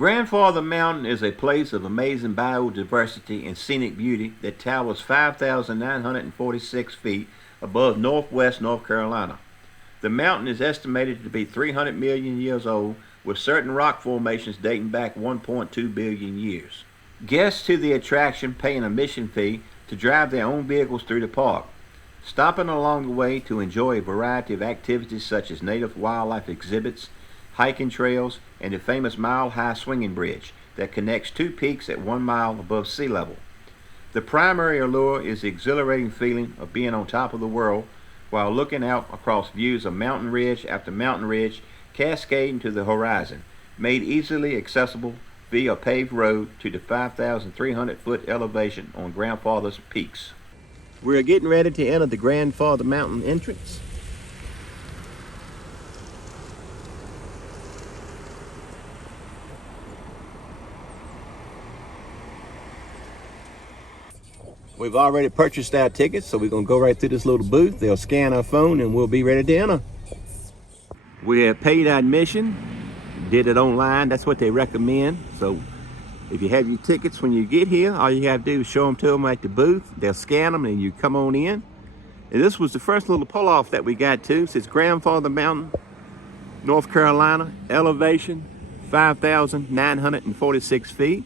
Grandfather Mountain is a place of amazing biodiversity and scenic beauty that towers 5,946 feet above northwest North Carolina. The mountain is estimated to be 300 million years old, with certain rock formations dating back 1.2 billion years. Guests to the attraction pay an admission fee to drive their own vehicles through the park, stopping along the way to enjoy a variety of activities such as native wildlife exhibits, hiking trails, and the famous mile-high swinging bridge that connects two peaks at 1 mile above sea level. The primary allure is the exhilarating feeling of being on top of the world while looking out across views of mountain ridge after mountain ridge cascading to the horizon, made easily accessible via a paved road to the 5,300-foot elevation on Grandfather's Peaks. We're getting ready to enter the Grandfather Mountain entrance. We've already purchased our tickets, so we're going to go right through this little booth. They'll scan our phone and we'll be ready to enter. We have paid our admission, did it online. That's what they recommend. So if you have your tickets when you get here, all you have to do is show them to them at the booth. They'll scan them and you come on in. And this was the first little pull-off that we got to. It says Grandfather Mountain, North Carolina, elevation 5,946 feet.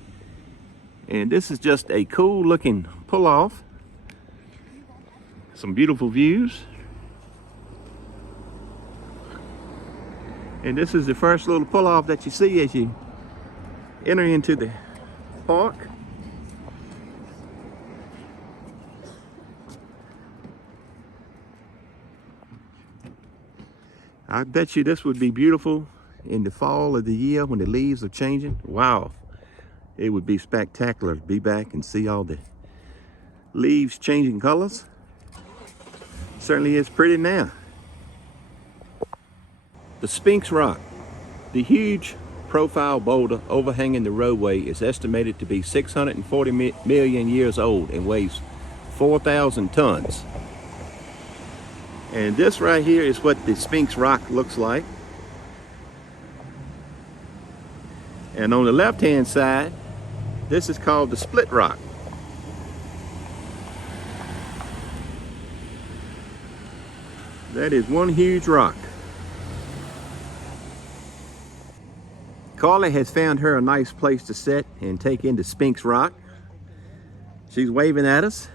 And this is just a cool looking pull-off. Some beautiful views. And this is the first little pull-off that you see as you enter into the park. I bet you this would be beautiful in the fall of the year when the leaves are changing. Wow. It would be spectacular to be back and see all the leaves changing colors. Certainly is pretty now. The Sphinx Rock, the huge profile boulder overhanging the roadway, is estimated to be 640 million years old and weighs 4,000 tons. And this right here is what the Sphinx Rock looks like. And on the left-hand side, this is called the Split Rock. That is one huge rock. Carly has found her a nice place to sit and take in the Sphinx Rock. She's waving at us.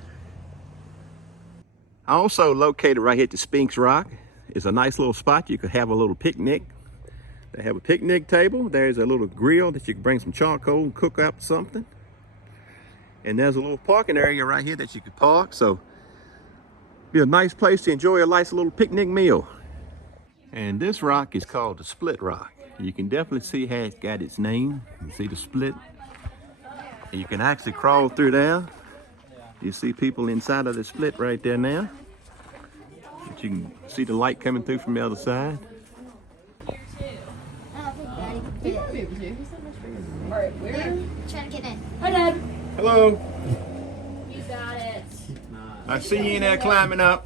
Also located right here at the Sphinx Rock is a nice little spot you could have a little picnic. They have a picnic table. There's a little grill that you can bring some charcoal and cook up something. And there's a little parking area right here that you could park. So be a nice place to enjoy a nice little picnic meal. And this rock is called the Split Rock. You can definitely see how it's got its name. You see the split. And you can actually crawl through there. You see people inside of the split right there now. But you can see the light coming through from the other side. Alright, we're trying to get in. Hi, Dad. Hello. You got it. I see you in there climbing up.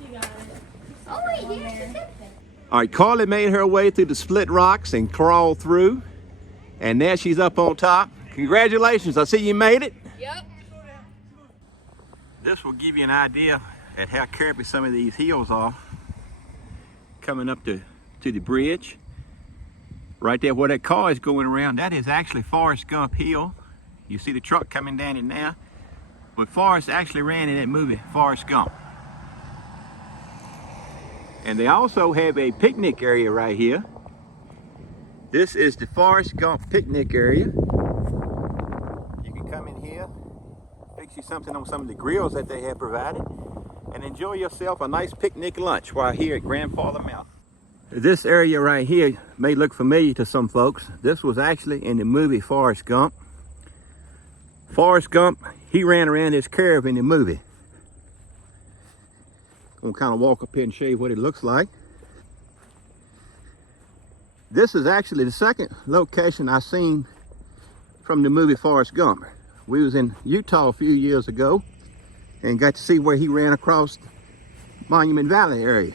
You got it. Oh, wait, here's the All right, Carly made her way through the split rocks and crawled through. And there she's up on top. Congratulations, I see you made it. Yep. This will give you an idea at how curvy some of these hills are. Coming up to the bridge. Right there where that car is going around, that is actually Forrest Gump Hill. You see the truck coming down it now. But Forrest actually ran in that movie, Forrest Gump. And they also have a picnic area right here. This is the Forrest Gump picnic area. You can come in here, fix you something on some of the grills that they have provided, and enjoy yourself a nice picnic lunch while here at Grandfather Mountain. This area right here may look familiar to some folks. This was actually in the movie Forrest Gump. Forrest Gump, he ran around this curve in the movie. I'm gonna kind of walk up here and show you what it looks like. This is actually the second location I seen from the movie Forrest Gump. We was in Utah a few years ago and got to see where he ran across Monument Valley area.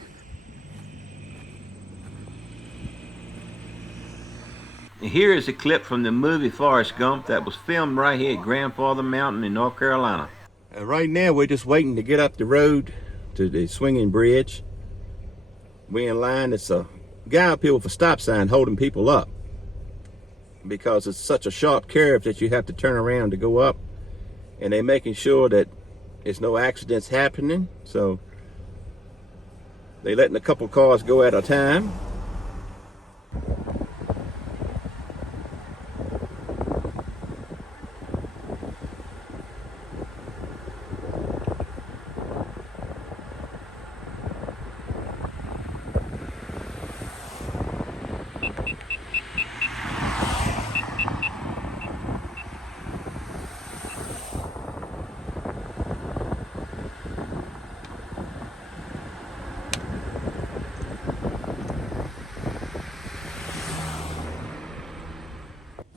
Here is a clip from the movie Forrest Gump that was filmed right here at Grandfather Mountain in North Carolina. Right now we're just waiting to get up the road to the swinging bridge. We're in line. It's a guy up here with a stop sign holding people up because it's such a sharp curve that you have to turn around to go up, and they're making sure that there's no accidents happening, so they're letting a couple cars go at a time.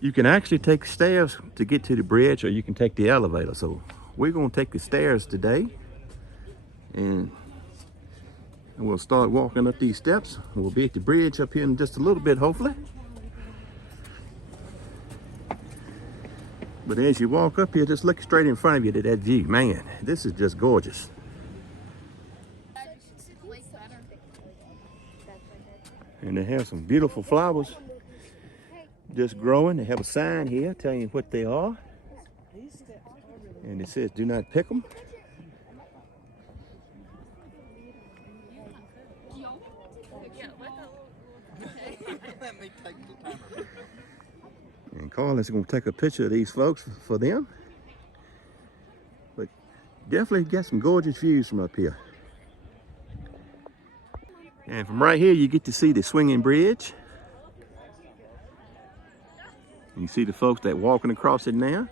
You can actually take stairs to get to the bridge, or you can take the elevator. So we're going to take the stairs today, and we'll start walking up these steps. We'll be at the bridge up here in just a little bit, hopefully. But as you walk up here, just look straight in front of you to that view. Man, this is just gorgeous. And they have some beautiful flowers just growing. They have a sign here telling you what they are, and it says do not pick them. And Carlin's going to take a picture of these folks for them. But definitely get some gorgeous views from up here. And from right here you get to see the swinging bridge. You see the folks that walking across it now.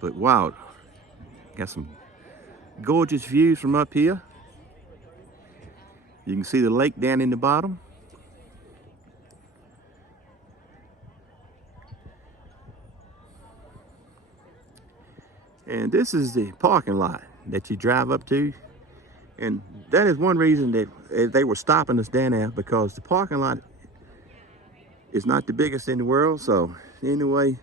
But wow, got some gorgeous views from up here. You can see the lake down in the bottom. And this is the parking lot that you drive up to. And that is one reason that they were stopping us down there, because the parking lot is not the biggest in the world. So anyway,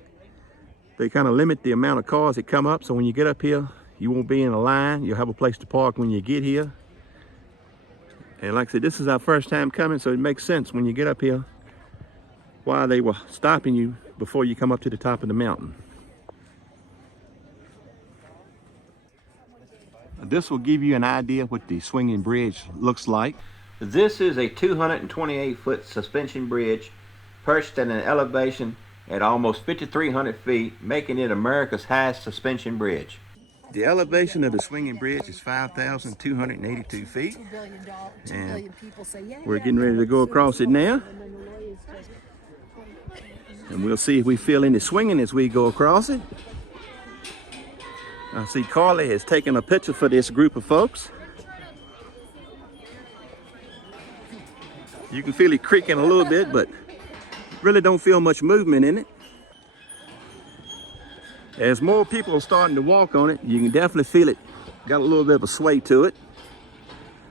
they kind of limit the amount of cars that come up. So when you get up here, you won't be in a line. You'll have a place to park when you get here. And like I said, this is our first time coming, so it makes sense when you get up here why they were stopping you before you come up to the top of the mountain. This will give you an idea what the swinging bridge looks like. This is a 228-foot suspension bridge perched at an elevation at almost 5,300 feet, making it America's highest suspension bridge. The elevation of the swinging bridge is 5,282 feet, and we're getting ready to go across it now. And we'll see if we feel any swinging as we go across it. I see Carly has taken a picture for this group of folks. You can feel it creaking a little bit, but really don't feel much movement in it. As more people are starting to walk on it, you can definitely feel it. Got a little bit of a sway to it.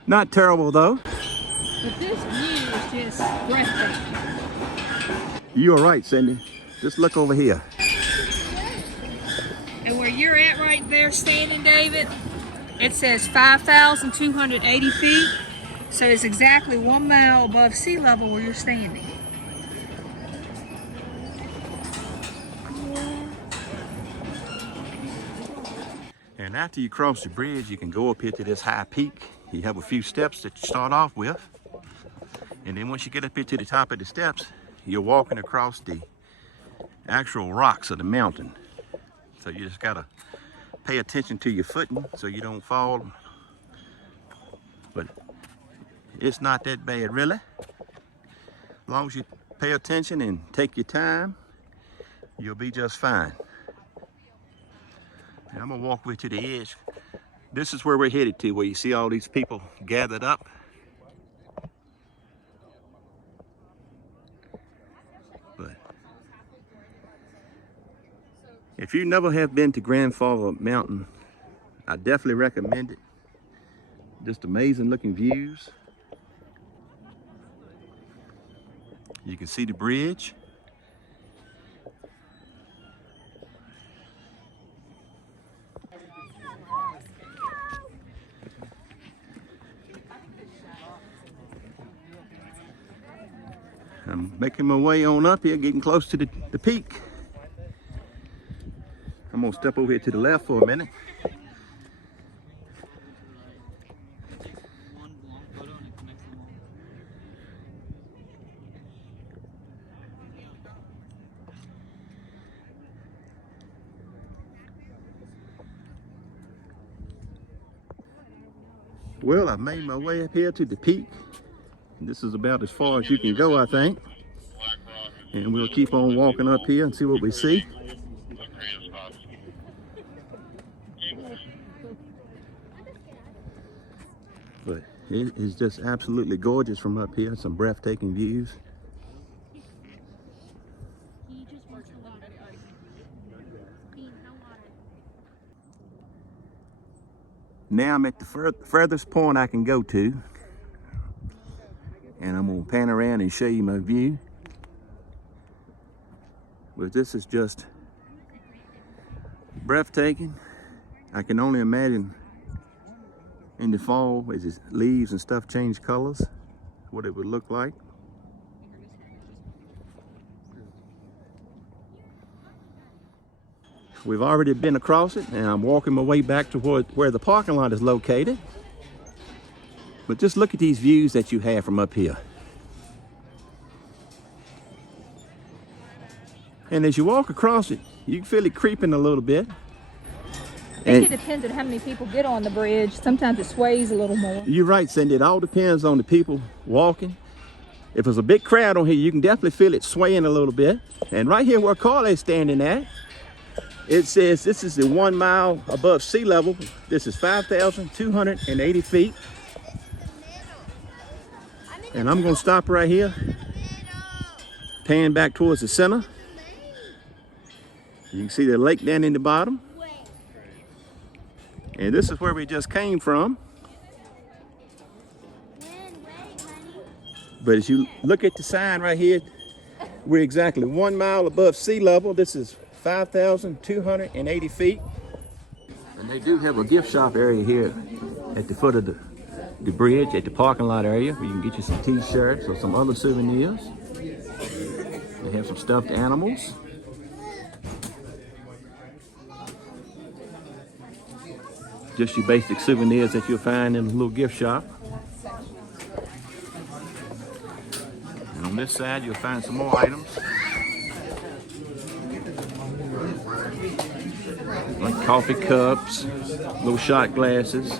Not terrible though. But this view is just breathtaking. You are right, Cindy. Just look over here. And where you're at right there standing, David, it says 5,280 feet. So it's exactly 1 mile above sea level where you're standing. And after you cross the bridge, you can go up here to this high peak. You have a few steps that you start off with. And then once you get up here to the top of the steps, you're walking across the actual rocks of the mountain. So you just gotta pay attention to your footing so you don't fall. But it's not that bad, really. As long as you pay attention and take your time, you'll be just fine. And I'm gonna walk with you to the edge. This is where we're headed to, where you see all these people gathered up. But if you never have been to Grandfather Mountain, I definitely recommend it. Just amazing looking views. You can see the bridge. I'm making my way on up here, getting close to the peak. I'm gonna step over here to the left for a minute. Well, I've made my way up here to the peak. This is about as far as you can go, I think. And we'll keep on walking up here and see what we see. But it is just absolutely gorgeous from up here. Some breathtaking views. Now I'm at the furthest point I can go to. And I'm gonna pan around and show you my view. But this is just breathtaking. I can only imagine in the fall, as its leaves and stuff change colors, what it would look like. We've already been across it, and I'm walking my way back to where the parking lot is located. But just look at these views that you have from up here. And as you walk across it, you can feel it creeping a little bit. I think it depends on how many people get on the bridge. Sometimes it sways a little more. You're right, Cindy. It all depends on the people walking. If there's a big crowd on here, you can definitely feel it swaying a little bit. And right here where Carla is standing at, it says this is the 1 mile above sea level. This is 5,280 feet. And I'm gonna stop right here, pan back towards the center. You can see the lake down in the bottom. And this is where we just came from. But as you look at the sign right here, we're exactly 1 mile above sea level. This is 5,280 feet. And they do have a gift shop area here at the foot of the bridge, at the parking lot area, where you can get you some t-shirts or some other souvenirs. They have some stuffed animals. Just your basic souvenirs that you'll find in a little gift shop. And on this side, you'll find some more items. Like coffee cups, little shot glasses.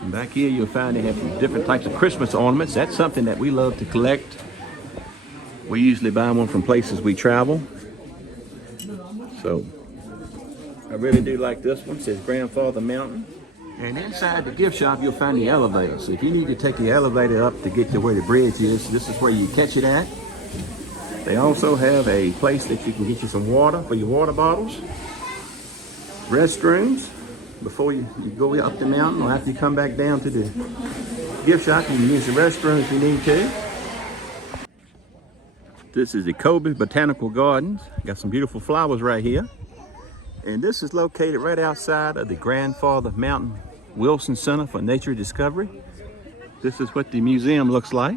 And back here, you'll find they have some different types of Christmas ornaments. That's something that we love to collect. We usually buy one from places we travel. So I really do like this one. It says Grandfather Mountain. And inside the gift shop, you'll find the elevator. So if you need to take the elevator up to get to where the bridge is, this is where you catch it at. They also have a place that you can get you some water for your water bottles. Restrooms before you go up the mountain, or after you come back down to the gift shop, you can use the restroom if you need to. This is the Kobe Botanical Gardens. Got some beautiful flowers right here. And this is located right outside of the Grandfather Mountain Wilson Center for Nature Discovery. This is what the museum looks like.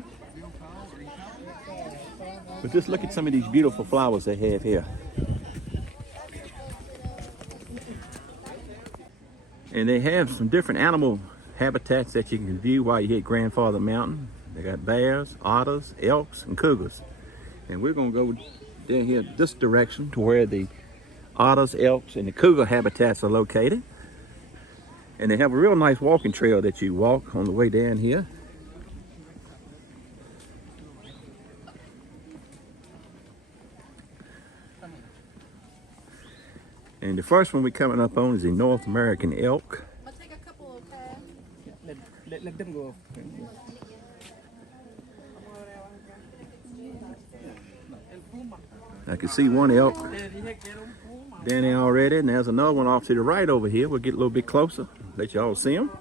But just look at some of these beautiful flowers they have here. And they have some different animal habitats that you can view while you hit Grandfather Mountain. They got bears, otters, elks, and cougars. And we're gonna go down here this direction to where the otters, elks, and the cougar habitats are located. And they have a real nice walking trail that you walk on the way down here. And the first one we're coming up on is the North American elk. I'll take a couple, okay? Let them go. I can see one elk down there already, and there's another one off to the right over here. We'll get a little bit closer, let y'all see them.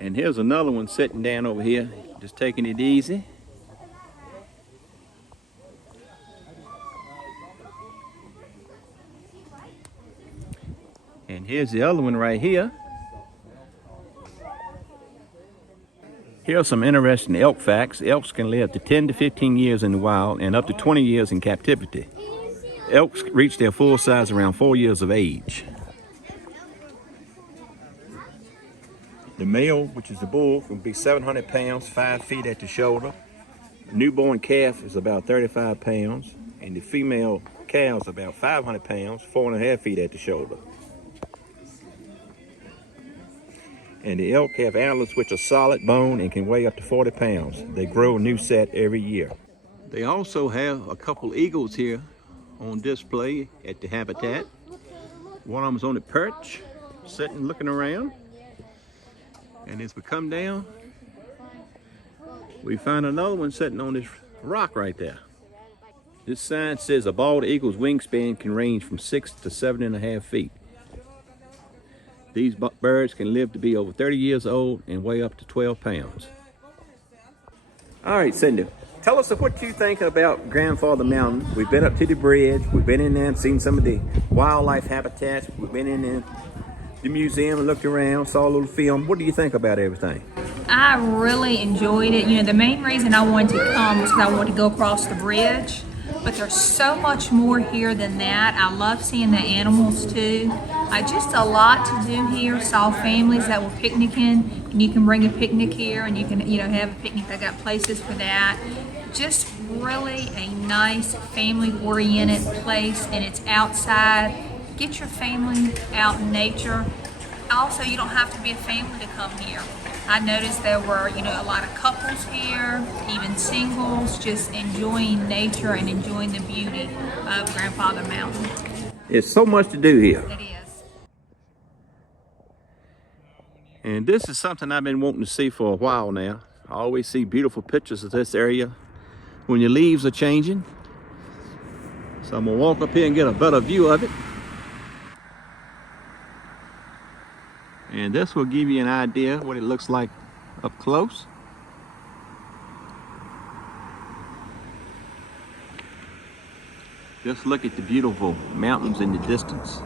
And here's another one sitting down over here, just taking it easy. And here's the other one right here. Here are some interesting elk facts. Elks can live to 10 to 15 years in the wild and up to 20 years in captivity. Elks reach their full size around 4 years of age. The male, which is the bull, will be 700 pounds, 5 feet at the shoulder. A newborn calf is about 35 pounds, and the female cow is about 500 pounds, 4.5 feet at the shoulder. And the elk have antlers which are solid bone and can weigh up to 40 pounds. They grow a new set every year. They also have a couple eagles here on display at the habitat. One of them's on the perch, sitting looking around. And as we come down, we find another one sitting on this rock right there. This sign says a bald eagle's wingspan can range from 6 to 7.5 feet. These birds can live to be over 30 years old and weigh up to 12 pounds. All right, Cindy, tell us what you think about Grandfather Mountain. We've been up to the bridge. We've been in there and seen some of the wildlife habitats. We've been in the museum and looked around, saw a little film. What do you think about everything? I really enjoyed it. You know, the main reason I wanted to come was because I wanted to go across the bridge. But there's so much more here than that. I love seeing the animals too. Just a lot to do here. Saw families that were picnicking, and you can bring a picnic here and you can, have a picnic. They got places for that. Just really a nice family-oriented place, and it's outside. Get your family out in nature. Also, you don't have to be a family to come here. I noticed there were, a lot of couples here, even singles, just enjoying nature and enjoying the beauty of Grandfather Mountain. There's so much to do here. It is. And this is something I've been wanting to see for a while now. I always see beautiful pictures of this area when your leaves are changing. So I'm gonna walk up here and get a better view of it. And this will give you an idea what it looks like up close. Just look at the beautiful mountains in the distance.